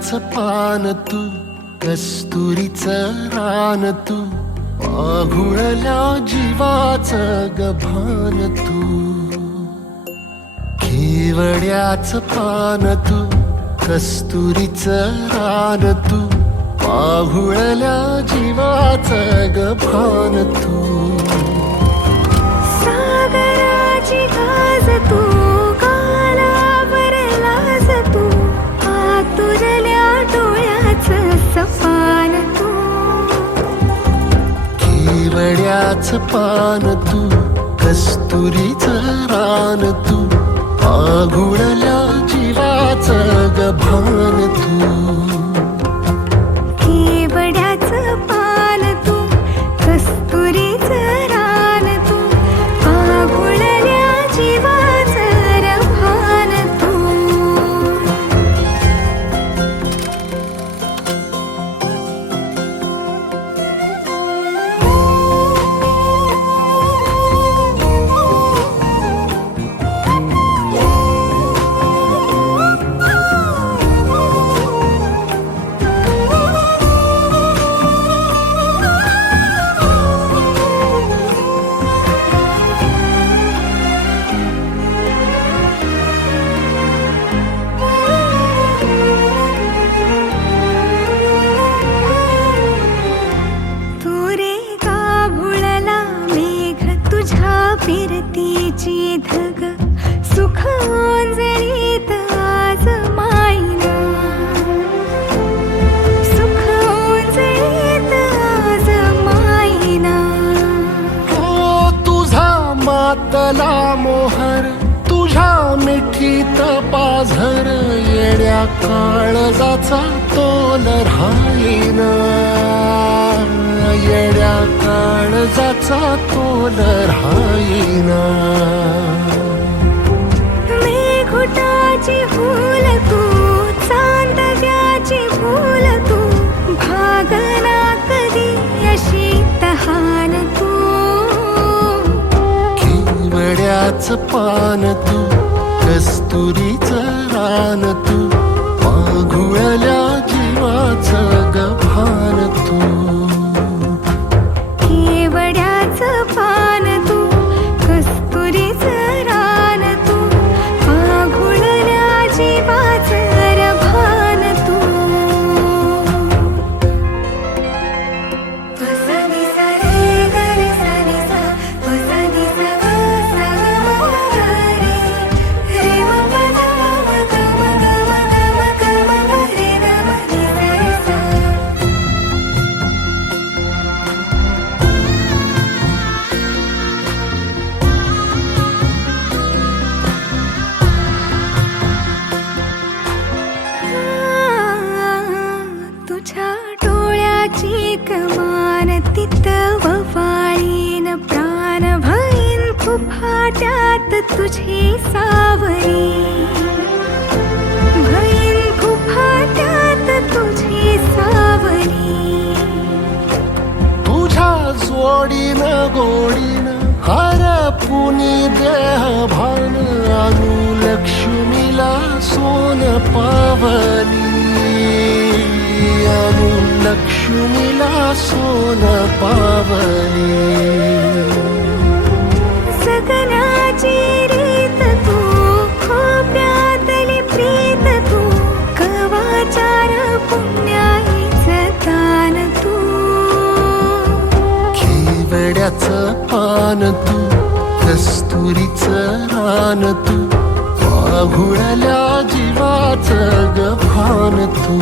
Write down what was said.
केवड्याचं पान तू, कस्तुरीचं रान तू, पाघुळल्या जीवाचं गभान तू. केवड्याचं पान तू, कस्तुरीचं रान तू, पाघुळल्या जीवाचं गभान तू. सागराची गाज तू, कालावर लाज तू, आतुरल्या डोळ्याचं सपान तू. केवड्याचं पान तू, कस्तुरीचं रान तू, पाघुळल्या जीवाचं गभान तू. केवड्याचं पान तू, कस्तुरीचं रान तू, पाघुळल्या जीवाचं रभान तू. फिरतीची धग सुख ओंजळीत आज मायना, सुख ओंजळीत आज मायना. हो तुझा मातला मोहर, तुझ्या मिठीत पाझर, येड्या काळजाचा तोल राहीना, येड्या काळजाचा तोल राहीना. मेघुटाची फूल तू, चांदण्याची फूल तू, भागना कधी अशी तहान तू. केवड्याचं पान तू, कस्तुरीचं रान तू, पाघुळल्या जीवाचं गभान तू. केवड्याचं पान तू, कस्तुरीचं रान तू, पाघुळल्या जीवाचं रभान तू. वसनी सा रे ग रे सा रे सा, वसनी सा ग सा ग म ग रे, रे म प ध म ग म ग म ग म ग म म रे ग म रे सा रे सा. तुझ्या डोळ्याची कमान तिथं ववाळीन, प्राण भईन फुफाट्यात तुझी सावरी, भईन फुफाट्यात तुझी सावरी. तुझ्या जोडीनं गोडीनं हरपुनी देह भान, अनुलक्ष्मीला सोन पावली, अनुलक्ष्मीला सोन पावली. सगनाची रीत तू, खोप्यातली प्रीत तू, कवाचार पुण्याईचं दान तू. केवड्याचं पान तू, कस्तुरीचं रान तू, पाघुळल्या जीवाचं गभान तू.